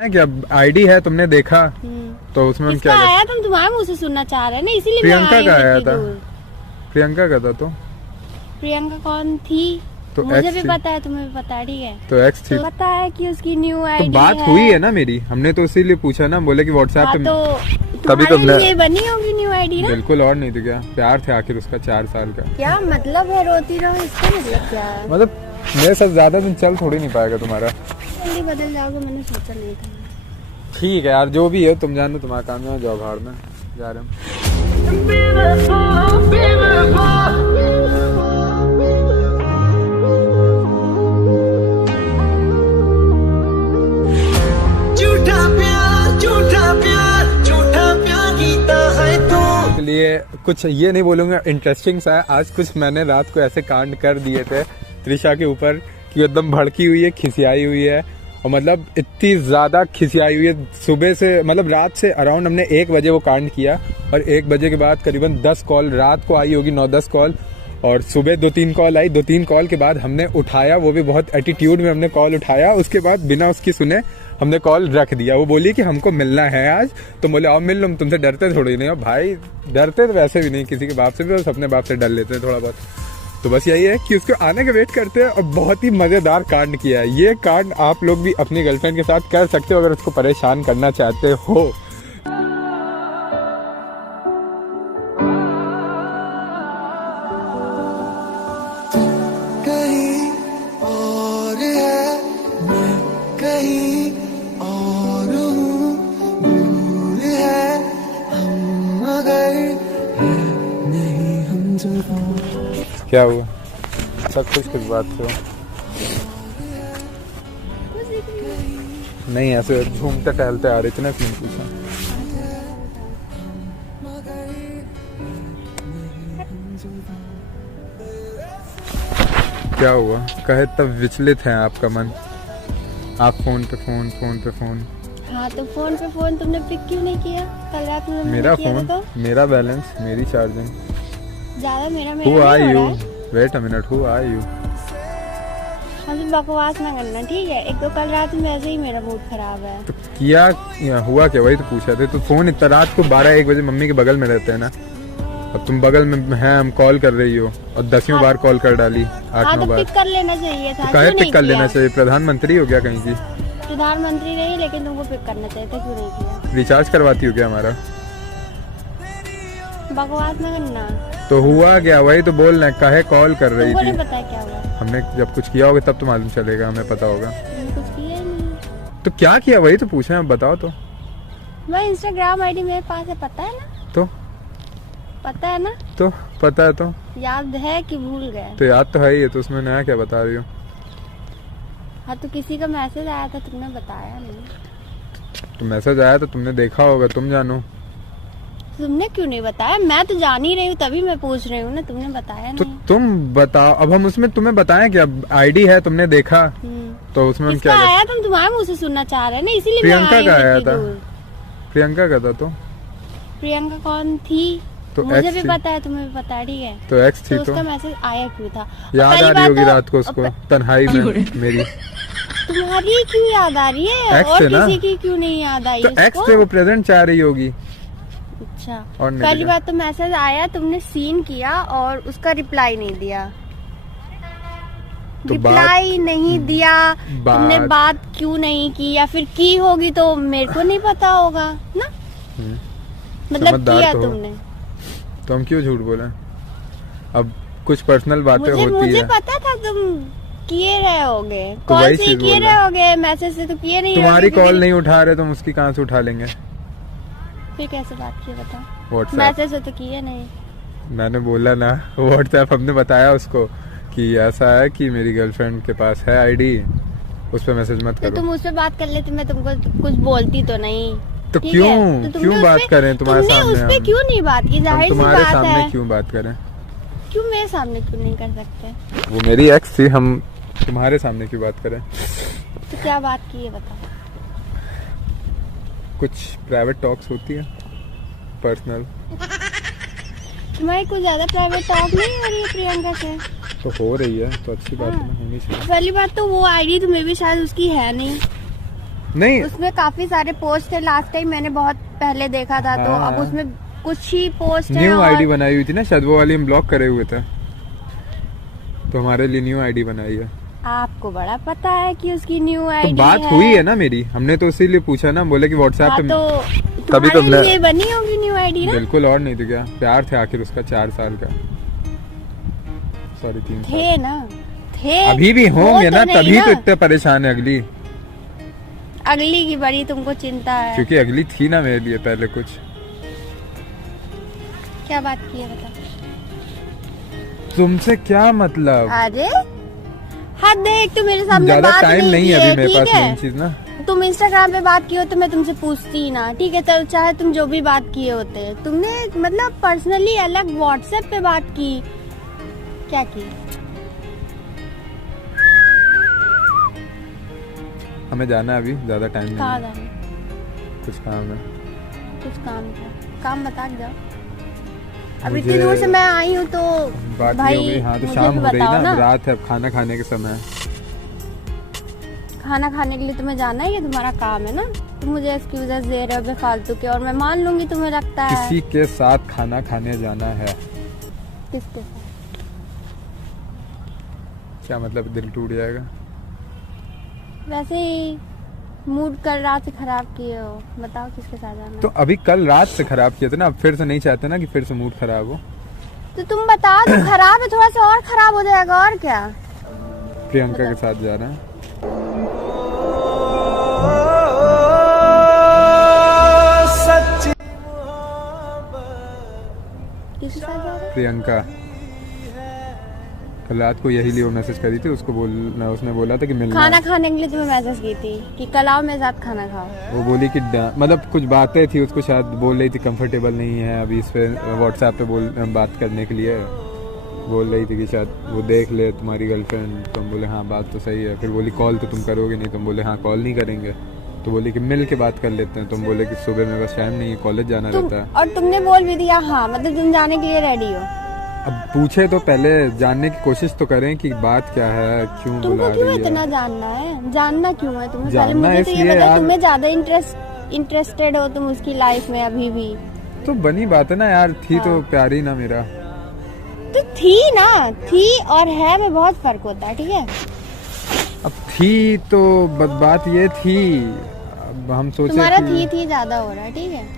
क्या आईडी है तुमने देखा? तो उसमें हम क्या आया तुम तुम्हारे मुंह से सुनना चाह रहे हैं ना, इसीलिए प्रियंका का आया था। प्रियंका का था। तो प्रियंका कौन थी? तो मुझे भी पता है, तुम्हें भी पता है, ठीक है। तो एक्स थी। तो पता है कि उसकी न्यू आईडी तो बात हुई है ना मेरी, हमने तो इसीलिए पूछा ना, बोले कि व्हाट्सएप पे। तो तभी तुमने ये बनी होगी न्यू आईडी ना? बिल्कुल, और नहीं तो क्या, प्यार थे आखिर उसका 4 साल का। क्या मतलब है रोती रहो, इसका मतलब क्या है? मतलब मेरे साथ ज्यादा दिन चल थोड़ी नहीं पाएगा तुम्हारा। जल्दी बदल जाओगे, मैंने सोचा नहीं था। ठीक है यार, जो भी है तुम जानो, तुम्हारा काम है, जाओ भाड़ में, जा रहे हम। लिए कुछ ये नहीं बोलूंगा इंटरेस्टिंग सा है। आज कुछ मैंने रात को ऐसे कांड कर दिए थे त्रिशा के ऊपर कि एकदम भड़की हुई है, खिसियाई हुई है, और मतलब इतनी ज्यादा खिसियाई हुई है। सुबह से मतलब रात से अराउंड हमने 1 बजे वो कांड किया, और 1 बजे के बाद करीबन 10 कॉल रात को आई होगी, 9-10 कॉल, और सुबह 2-3 कॉल आई। 2-3 कॉल के बाद हमने उठाया, वो भी बहुत एटीट्यूड में हमने कॉल उठाया। उसके बाद बिना उसकी सुने हमने कॉल रख दिया। वो बोली कि हमको मिलना है आज, तो बोले आओ मिल लो, तुमसे डरते थोड़ी नहीं हो भाई। डरते तो वैसे भी नहीं किसी के बाप से भी, बस अपने बाप से डर लेते हैं थोड़ा बहुत। तो बस यही है कि उसको आने का वेट करते हैं, और बहुत ही मजेदार कांड किया है। ये कांड आप लोग भी अपनी गर्लफ्रेंड के साथ कर सकते हो अगर उसको परेशान करना चाहते हो। क्या हुआ? सब कुछ बात से हो? नहीं, ऐसे घूमते टहलते आ रहे, इतना क्यों पूछा? क्या हुआ? कहे तब विचलित है आपका मन, आप फोन पे फोन। हाँ, तो फोन पे फोन तुमने पिक क्यों नहीं किया? कल रात में मेरा फोन, मेरा बैलेंस, मेरी चार्जिंग ज्यादा, मेरा Who are you? Wait a minute, who are you? हमसे बकवास ना करना, ठीक है? एक तो कल रात में वैसे ही मेरा मूड खराब है। तो किया हुआ क्या, वही तो पूछा थे। तो फोन इतना रात को 12-1 बजे मम्मी के बगल में रहते हैं ना, अब तुम बगल में है, हम कॉल कर रही हो, और 10वीं बार कॉल कर डाली, 8-9 बार। पिक कर लेना चाहिए था। तो कहे पिक कर लेना चाहिए? प्रधानमंत्री हो क्या कहीं की? प्रधानमंत्री नहीं, लेकिन तुमको पिक करना चाहिए था, क्यों नहीं किया? रिचार्ज करवाती हो क्या हमारा? बकवास ना करना। तो हुआ क्या, वही तो बोल रहे, काहे कॉल कर रही थी? पता है क्या हुआ? हमने जब कुछ किया होगा तब तो मालूम चलेगा, हमें पता होगा। कुछ किया ही नहीं। तो क्या किया, वही तो पूछे, आप बताओ तो। मैं इंस्टाग्राम आईडी मेरे पास है, पता है ना? तो पता है ना? तो पता है, तो याद है कि भूल गए? तो याद तो है ही है, तो उसमें नया क्या बता रही हो? हाँ, तो किसी का मैसेज आया था, तुमने बताया नहीं। तो मैसेज आया तो तुमने देखा होगा, तुम जानो। तुमने क्यों नहीं बताया? मैं तो जान ही रही हूँ, तभी मैं पूछ रही हूँ ना, तुमने बताया तो नहीं। तुम बताओ, अब हम उसमें तुम्हें बताएं क्या? आईडी है तुमने देखा, तो उसमें हम क्या आया? तुम तुम्हारे मुंह से सुनना चाह रहे हैं ना, इसीलिए प्रियंका का आया था। प्रियंका का था। तो प्रियंका कौन थी? तो मुझे भी पता है, तुम्हें भी पता है, ठीक है। तो एक्स थी। तो उसका मैसेज आया क्यों था? याद आ रही होगी रात को उसको तन्हाई में मेरी। तुम्हारी क्यों याद आ रही है, और किसी की क्यों नहीं याद आई? तो एक्स से वो प्रेजेंट चाह रही होगी। अच्छा, पहली बात तो मैसेज आया, तुमने सीन किया और उसका रिप्लाई नहीं दिया। तो रिप्लाई नहीं दिया, तुमने बात क्यों नहीं की, या फिर की होगी तो मेरे को नहीं पता होगा ना? मतलब किया तुमने, तो हम क्यों झूठ बोले? अब कुछ पर्सनल बातें होती है। मुझे पता था तुम किए रहे होगे, कॉल से किए रहे होगे, मैसेज से तो किए नहीं। तुम्हारी कॉल नहीं उठा रहे, तुम उसकी कहाँ से उठा लेंगे? फिर कैसे बात की बताओ? व्हाट्सएप मैसेज तो किए नहीं। मैंने बोला ना, व्हाट्सएप हमने बताया उसको कि ऐसा है कि मेरी गर्लफ्रेंड के पास है आईडी, उस पर मैसेज मत करो। तो तुम उससे बात कर लेती, मैं तुमको कुछ बोलती तो नहीं। तो क्यों बात करें तुम्हारे सामने? उस पे क्यों नहीं बात की? जाहिर सी बात है, तुम्हारे सामने क्यों बात करें? क्यों मेरे सामने क्यों नहीं कर सकते? वो मेरी एक्स थी, हम तुम्हारे सामने क्यों बात करें? तो क्या बात की है बताओ? कुछ प्राइवेट टॉक्स होती है, पर्सनल। तुम्हारी कुछ ज्यादा प्राइवेट टॉक नहीं हो रही है प्रियंका से? तो हो रही है, तो अच्छी बात है, होनी चाहिए। पहली बात तो वो आईडी तुम्हें भी शायद उसकी है नहीं। नहीं उसमें काफी सारे पोस्ट थे, लास्ट टाइम मैंने बहुत पहले देखा था, तो अब उसमें कुछ ही पोस्ट है। न्यू आईडी बनाई हुई थी ना शायद, वो वाली हम ब्लॉक करे हुए थे, तो हमारे लिए न्यू आईडी बनाई है। आपको बड़ा पता है कि उसकी न्यू तो आईडी बात हुई है ना मेरी, हमने तो इसीलिए पूछा ना, बोले कि व्हाट्सएप पे। तो तभी तो तुम्हारे लिए बनी होगी न्यू आईडी ना। बिल्कुल, और नहीं तो क्या, प्यार थे आखिर उसका 4 साल का, सॉरी 3 साल थे ना, थे अभी भी होंगे तो ना, नहीं तभी ना। तो इतने परेशान है। अगली की बड़ी तुमको चिंता है। क्योंकि अगली थी ना मेरे लिए पहले कुछ। क्या बात की है बता। तुमसे क्या मतलब, अरे हद देख, तू मेरे सामने ज्यादा बात टाइम नहीं है की अभी मेरे ठीक पास है? मेन चीज ना। तुम इंस्टाग्राम पे बात की हो तो मैं तुमसे पूछती ही ना, ठीक है? तो चाहे तुम जो भी बात किए होते, तुमने मतलब पर्सनली अलग व्हाट्सएप पे बात की, क्या की? हमें जाना है अभी, ज्यादा टाइम नहीं कहाँ है, जाना? कुछ काम है। कुछ काम था, काम बता के जाओ। अभी मुझे इतनी दूर से मैं आई हूँ तो बात भाई हो गई। हाँ तो मुझे शाम भी हो रही बताओ ना, रात है, अब खाना खाने के समय है। खाना खाने के लिए तुम्हें जाना है, ये तुम्हारा काम है ना। तुम मुझे एक्सक्यूजेस दे रहे हो बेफालतू के, और मैं मान लूंगी तुम्हें लगता है। किसी के साथ खाना खाने जाना है। किसके साथ? क्या मतलब, दिल टूट जाएगा? वैसे ही मूड कल रात से खराब किए हो, बताओ किसके साथ जाना है? तो अभी कल रात से खराब किया था ना, अब फिर से नहीं चाहते ना कि फिर से मूड खराब हो। तो तुम बताओ, तो खराब है, थोड़ा सा और खराब हो जाएगा, और क्या? प्रियंका के साथ जा रहे हैं। किसके साथ जा रहे हो? प्रियंका कल रात को यही लिए मैसेज करी थी, उसको बोलना, उसने बोला था कि मिलना खाना है। खाने के लिए तुम्हें मैसेज की थी कि कल आओ मेरे साथ खाना खाओ। वो बोली कि मतलब कुछ बातें थी, उसको शायद बोल रही थी कंफर्टेबल नहीं है अभी इस पे व्हाट्सएप पे बात करने के लिए। बोल रही थी कि शायद वो देख ले तुम्हारी गर्लफ्रेंड। तो हम बोले हाँ बात तो सही है। फिर बोली कॉल तो तुम करोगे नहीं, तो हम बोले हाँ कॉल नहीं करेंगे। तो बोली कि मिल के बात कर लेते हैं। तो हम बोले कि सुबह मेरे पास टाइम नहीं है, कॉलेज जाना रहता है। और तुमने बोल भी दिया हाँ, मतलब तुम जाने के लिए रेडी हो। अब पूछे तो पहले जानने की कोशिश तो करें कि बात क्या है, क्यों बुला तुमको क्यों रही इतना है। जानना है? जानना क्यों है तुम्हें? पहले जानना मुझे तो ये इसलिए बता, यार- तुम्हें ज्यादा इंटरेस्टेड हो तुम उसकी लाइफ में अभी भी? तो बनी बात है ना यार, थी हाँ। तो प्यारी ना मेरा। तो थी ना, थी और है में बहुत फर्क होता है, ठीक है? अब थी तो बात ये थी, अब हम सोचे तुम्हारा कि थी ज्यादा हो रहा है, ठीक है?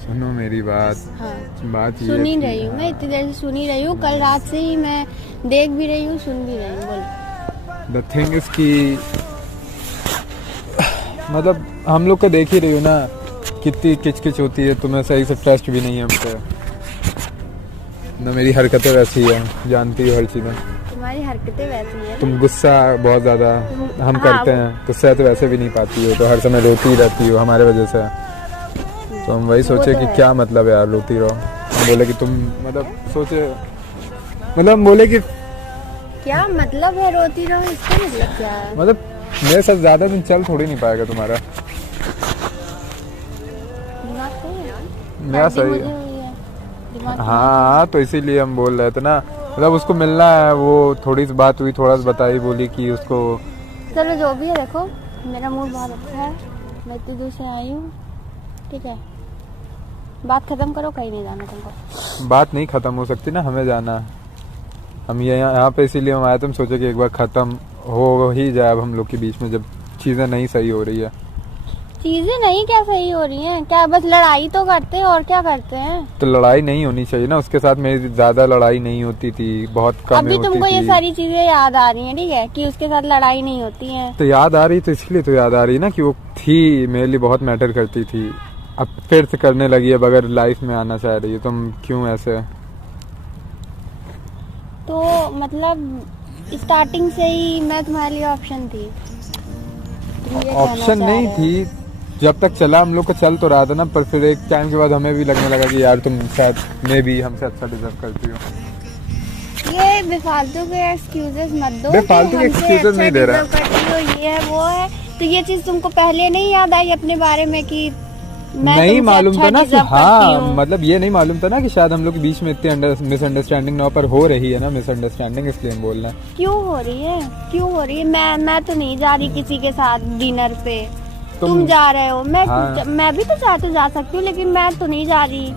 सुनो मेरी बात। हाँ, बात ये सुन ही थी। रही हूँ मैं, इतनी देर से सुन ही रही हूँ। कल रात से ही मैं देख भी रही हूँ, सुन भी रही हूँ। बोलो। द थिंग इज कि मतलब हम लोग का देख ही रही हो ना कितनी किचकिच होती है, तुम्हें सही से ट्रस्ट भी नहीं है हमसे ना। मेरी हरकतें वैसी है, जानती हो हर चीज़ें। तुम्हारी हरकतें वैसी है ना। तुम गुस्सा बहुत ज़्यादा हम हाँ, करते हैं, गुस्सा तो वैसे भी नहीं पाती हो, तो हर समय रोती ही रहती हो हमारे वजह से। तो हम वही सोचे तो कि है। क्या मतलब है यार रोती रहो। हम बोले कि तुम मतलब सोचे, मतलब हम बोले कि क्या मतलब है रोती रहो? इसका मतलब क्या है? मतलब मेरे साथ ज़्यादा दिन चल थोड़ी नहीं पाएगा तुम्हारा। दिमाग सही है? मेरा हड्डी सही मुझे है। हुई है। दिमाग हाँ तो इसीलिए हम बोल रहे थे ना, मतलब उसको मिलना है। वो थोड़ी सी बात हुई, थोड़ा सा बताई, बोली कि उसको चलो जो भी है, देखो मेरा मूड बहुत अच्छा है, मैं इतनी दूर से आई हूँ, ठीक है? बात खत्म करो, कहीं नहीं जाना तुमको। बात नहीं ख़त्म हो सकती ना, हमें जाना है। हम यहाँ पे इसीलिए हम आए थे, हम सोचे कि एक बार ख़त्म हो ही जाए अब हम लोग के बीच में, जब चीज़ें नहीं सही हो रही है। चीजें नहीं क्या सही हो रही हैं? क्या बस लड़ाई तो करते हैं, और क्या करते हैं? तो लड़ाई नहीं होनी चाहिए ना, उसके साथ मेरी ज़्यादा लड़ाई नहीं होती थी, बहुत कम अभी होती तुमको ये थी। सारी चीजें याद आ रही हैं, ठीक है? कि उसके साथ लड़ाई नहीं होती है। तो याद आ रही, तो इसलिए तो याद आ रही ना कि वो थी मेरे लिए बहुत मैटर करती थी। अब फिर से करने लगी है, अगर लाइफ में आना चाह रही है, तुम क्यों ऐसे? तो मतलब स्टार्टिंग से ही मैं तुम्हारे लिए ऑप्शन थी? तुम ये कहना ऑप्शन चाह नहीं रहे हो? थी, जब तक चला हम लोग को चल तो रहा था ना, पर फिर एक टाइम के बाद हमें भी लगने लगा कि यार तुम शायद मे भी हमसे अच्छा डिजर्व करती हो। ये बेफालतू के एक्सक्यूजेस मत दो। बेफालतू के कि हमसे excuses नहीं दे रहा। deserve करती हो, ये है वो है। तो ये चीज तुमको पहले नहीं याद आई अपने बारे में कि मैं नहीं तुमसे मालूम अच्छा था ना कि deserve करती हाँ हूँ। मतलब ये नहीं मालूम था ना कि शायद हम लोग के बीच में इतनी मिसअंडरस्टैंडिंग ना हो, पर हो रही है ना मिसअंडरस्टैंडिंग, इसलिए हम बोल रहे हैं। क्यों हो रही है, क्यों हो रही है? मैं तो नहीं जा रही किसी के साथ डिनर पे। तुम जा रहे हो, हाँ। मैं भी तो जा सकती हूँ, लेकिन मैं तो नहीं जा रही।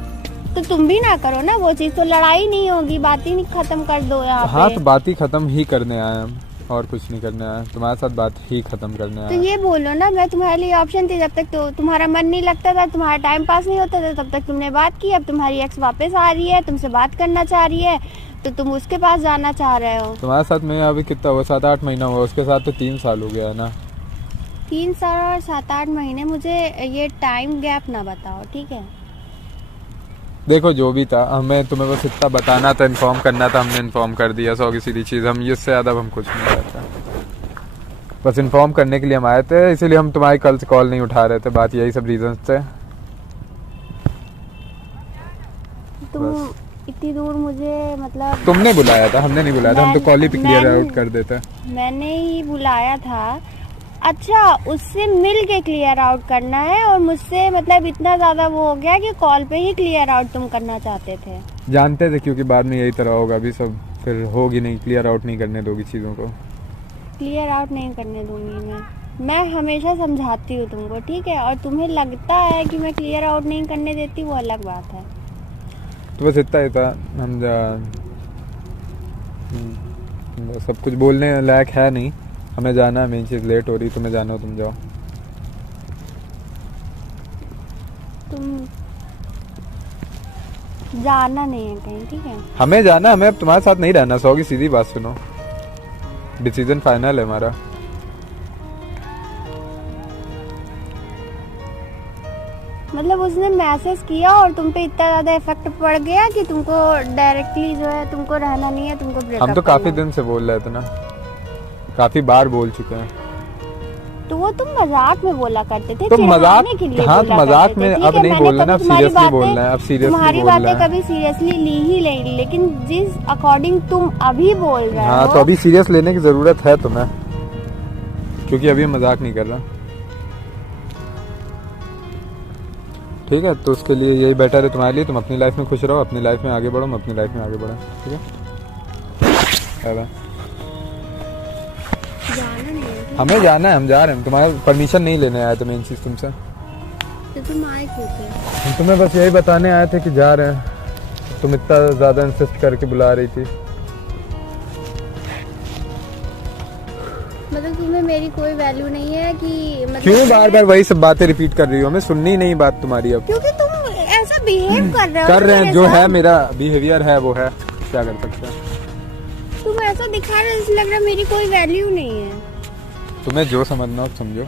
तो तुम भी ना करो ना वो चीज, तो लड़ाई नहीं होगी, बात ही नहीं खत्म कर दो यहाँ हाँ पे। तो बात ही खत्म ही करने आए हम, और कुछ नहीं करने आए, तुम्हारे साथ बात ही खत्म करने तो आए। ये बोलो ना, मैं तुम्हारे लिए ऑप्शन थी, जब तक तो तुम्हारा मन नहीं लगता था, तुम्हारा टाइम पास नहीं होता था, तब तक तुमने बात की। अब तुम्हारी एक्स वापस आ रही है, तुमसे बात करना चाह रही है, तो तुम उसके पास जाना चाह रहे हो। तुम्हारे साथ मैं अभी कितना हुआ, 7-8 महीना हुआ, उसके साथ तो 3 साल हो गया है ना। 3 साल और 7-8 महीने, मुझे ये टाइम गैप ना बताओ, ठीक है? देखो जो भी था, हमें तुम्हें बस इतना बताना था, इन्फॉर्म करना था, हमने इन्फॉर्म कर दिया, 100 की सीधी चीज़। हम इससे ज़्यादा हम कुछ नहीं करते, बस इन्फॉर्म करने के लिए हम आए थे, इसीलिए हम तुम्हारी कल से कॉल नहीं उठा रहे थे, बात यही सब रीजंस थे। तुम इतनी दूर मुझे मतलब तुमने बुलाया था, हमने नहीं बुलाया था, हम तो कॉल ही पे क्लियर आउट कर देते। मैंने ही बुलाया था। अच्छा, उससे मिल के क्लियर आउट करना है, और मुझसे मतलब इतना ज्यादा वो हो गया कि कॉल पे ही क्लियर आउट तुम करना चाहते थे। जानते थे क्योंकि बाद में यही तरह होगा, अभी सब फिर होगी नहीं, क्लियर आउट नहीं करने दोगी चीज़ों को। क्लियर आउट नहीं करने दूंगी मैं हमेशा समझाती हूँ तुमको, ठीक है? और तुम्हें लगता है कि मैं क्लियर आउट नहीं करने देती, वो अलग बात है। तो बस इतना ही था, हम सब कुछ बोलने लायक है नहीं, हमें जाना है, मेन चीज़ लेट हो रही, तुम्हें जाना हो तुम जाओ। तुम जाना नहीं है कहीं, ठीक है? हमें जाना, हमें अब तुम्हारे साथ नहीं रहना, 100 की सीधी बात सुनो, डिसीजन फाइनल है हमारा। मतलब उसने मैसेज किया और तुम पे इतना ज्यादा इफेक्ट पड़ गया कि तुमको डायरेक्टली जो है तुमको रहना नहीं है, तुमको ब्रेकअप हम तो काफी दिन से बोल रहे थे ना, काफी बार बोल चुके हैं। तो वो तुम मजाक में बोला करते थे, तो मजाक, के लिए हाँ तो मजाक में, अब नहीं बोल रहे ना, अब सीरियसली बोल रहे हैं, अब सीरियसली तुम्हारी बोल रहे बातें हैं। कभी सीरियसली ली ही नहीं, लेकिन जिस अकॉर्डिंग तुम अभी बोल रहे हो, हाँ तो अभी सीरियस लेने की जरूरत है तुम्हें, क्योंकि अभी मजाक नहीं कर रहा, ठीक है? तो उसके लिए यही बेटर है तुम्हारे लिए, तुम अपनी लाइफ में खुश रहो, अपनी लाइफ में आगे बढ़ो, हम अपनी लाइफ में आगे बढ़ो, ठीक है? जाना नहीं है, हमें जाना है, हम जा रहे हैं, तुम्हारा परमिशन नहीं लेने आए थे, मेन चीज़ तुमसे। तो तुम आए क्यों थे? हम तुम्हें बस यही बताने आए थे कि जा रहे हैं, तुम इतना ज़्यादा इंसिस्ट करके बुला रही थी। मतलब तुम्हें मेरी कोई वैल्यू नहीं है कि मतलब क्यों बार बार वही सब बातें रिपीट कर रही हो? हमें सुननी नहीं बात तुम्हारी अब। क्योंकि तुम ऐसा बिहेव कर रहे हो, कर रहे हैं, मेरे जो साथ। है मेरा बिहेवियर है वो है, क्या कर सकते हैं? तुम ऐसा दिखा रहे हो, इसलिए लग रहा है मेरी कोई वैल्यू नहीं है। तुम्हें जो समझना हो समझो,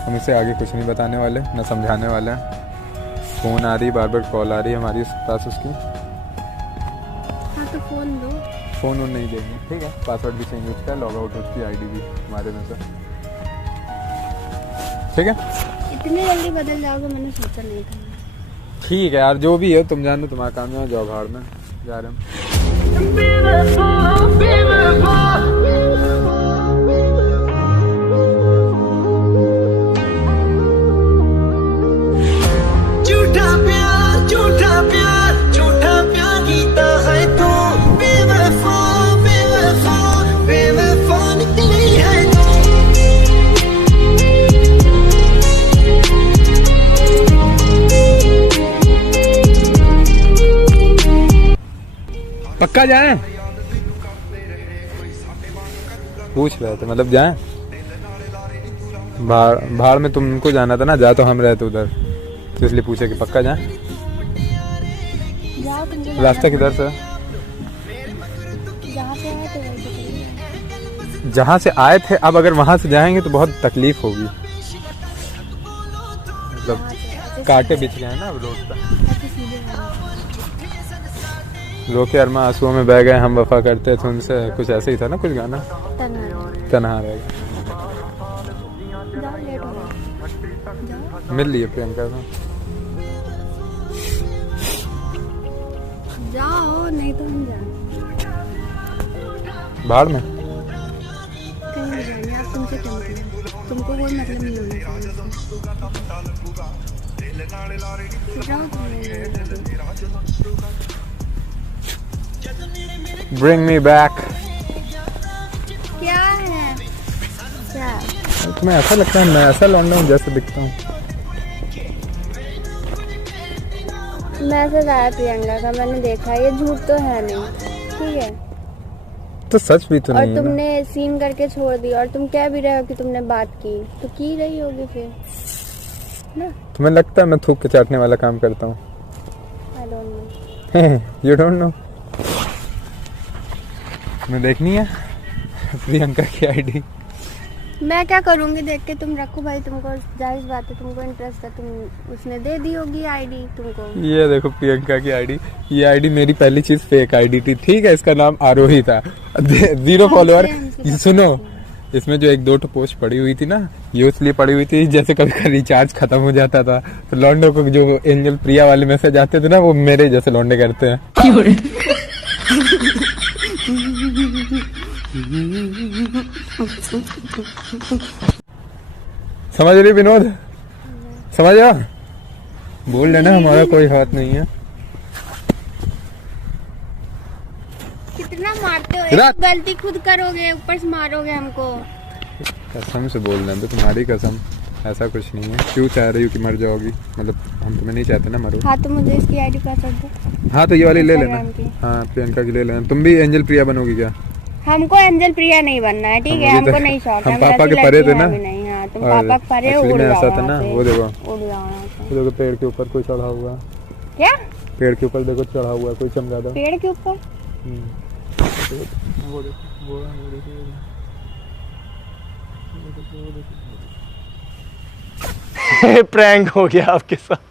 हम इसे आगे कुछ नहीं बताने वाले, न समझाने वाले हैं। फ़ोन आ रही, बार बार कॉल आ रही है हमारी पास उसकी। हाँ तो फोन दो। फ़ोन नहीं देंगे, ठीक है? पासवर्ड भी चेंज उसका, लॉग आउट उसकी, आईडी भी हमारे में से, ठीक है? इतनी जल्दी बदल जाओगे मैंने सोचा नहीं था। ठीक है यार, जो भी है तुम जानो, तुम्हारा काम है, जाओ भाड़ में, जा रहे हैं। पक्का जाए? पूछ रहे थे, मतलब जाए? भाड़ में तुमको जाना था ना, जा तो हम रहते उधर, तो इसलिए पूछे कि पक्का जाए? जाओ, तुमको रास्ता किधर से? जहाँ से आए थे वहीं से चले जहाँ से आए थे, अब अगर वहाँ से जाएंगे तो बहुत तकलीफ होगी, मतलब कांटे बिछ गए हैं ना अब रोड पर। रो के अरमा आंसुओं में बह गए, हम वफा करते थे उनसे, कुछ ऐसे ही था ना कुछ गाना, तन्हा रह गए। मिल लिए प्रियंका से? जाओ, नहीं तो हम जाए भाड़ में। कहीं नहीं जाएंगे, आप तुमसे क्या मतलब, तुमको कोई मतलब नहीं होना चाहिए। Bring me back. क्या है क्या? तुम्हें ऐसा लगता है मैं ऐसा लौंडा हूँ जैसे दिखता हूँ? मैसेज आया प्रियंका का, मैंने देखा, ये झूठ तो है नहीं, ठीक है? तो सच भी तो और नहीं है ना? तुमने सीन करके छोड़ दी, और तुम कह भी रहे हो कि तुमने बात की, तो की रही होगी फिर ना? तुम्हें लगता है मैं थूक के चाटने वाला काम करता हूँ? I don't know. You don't know? तुम्हें देखनी है प्रियंका की आईडी? मैं क्या करूंगी देख के? तुम रखो भाई, तुमको जाहिर बात है, तुमको इंटरेस्ट है, तुम उसने दे दी होगी आईडी तुमको। ये देखो प्रियंका की आईडी। ये आईडी मेरी पहली चीज फेक आईडी थी, ठीक है? इसका नाम आरोही था, 0 फॉलोअर। सुनो, इसमें जो 1-2 पोस्ट पड़ी हुई थी ना, ये इसलिए पड़ी हुई थी जैसे कभी का रिचार्ज खत्म हो जाता था तो लौंडे को जो एंजल प्रिया वाले मैसेज आते थे ना, वो मेरे जैसे लौंडे करते हैं। समझ रही विनोद? समझा? बोल लेना, हमारा कोई हाथ नहीं है। कितना मारते हो, रात- एक गलती खुद करोगे, ऊपर से मारोगे हमको। कसम से बोल रहे हैं, तो तुम्हारी कसम, ऐसा कुछ नहीं है। क्यों चाह रही हो कि मर जाओगी? मतलब हम तुम्हें नहीं चाहते ना मरो। हाँ, तो मुझे इसकी आईडी पासवर्ड दो। हाँ तो ये वाली ले लेना। Instagram की। हाँ प्रियंका की ले लेना। तुम भी एंजल प्रिया बनोगी क्या? हमको एंजल प्रिया नहीं बनना है, ठीक है? हम अभी हमको तक- नहीं शौक हम है, पापा वैसी के परे थे लड़की ना। है भी नहीं। हाँ, तुम और पापा के परे, actually उड़ में जाओ ऐसा था वहाँ ना, से, वो देखो। उड़ जाओ वहाँ से। देखो पेड़ के ऊपर कोई चढ़ा हुआ है। क्या? पेड़ के ऊपर देखो चढ़ा हुआ है कोई चमगादड़। पेड़ के ऊपर? वो देखो, वो देखो। प्रैंक हो गया आपके साथ।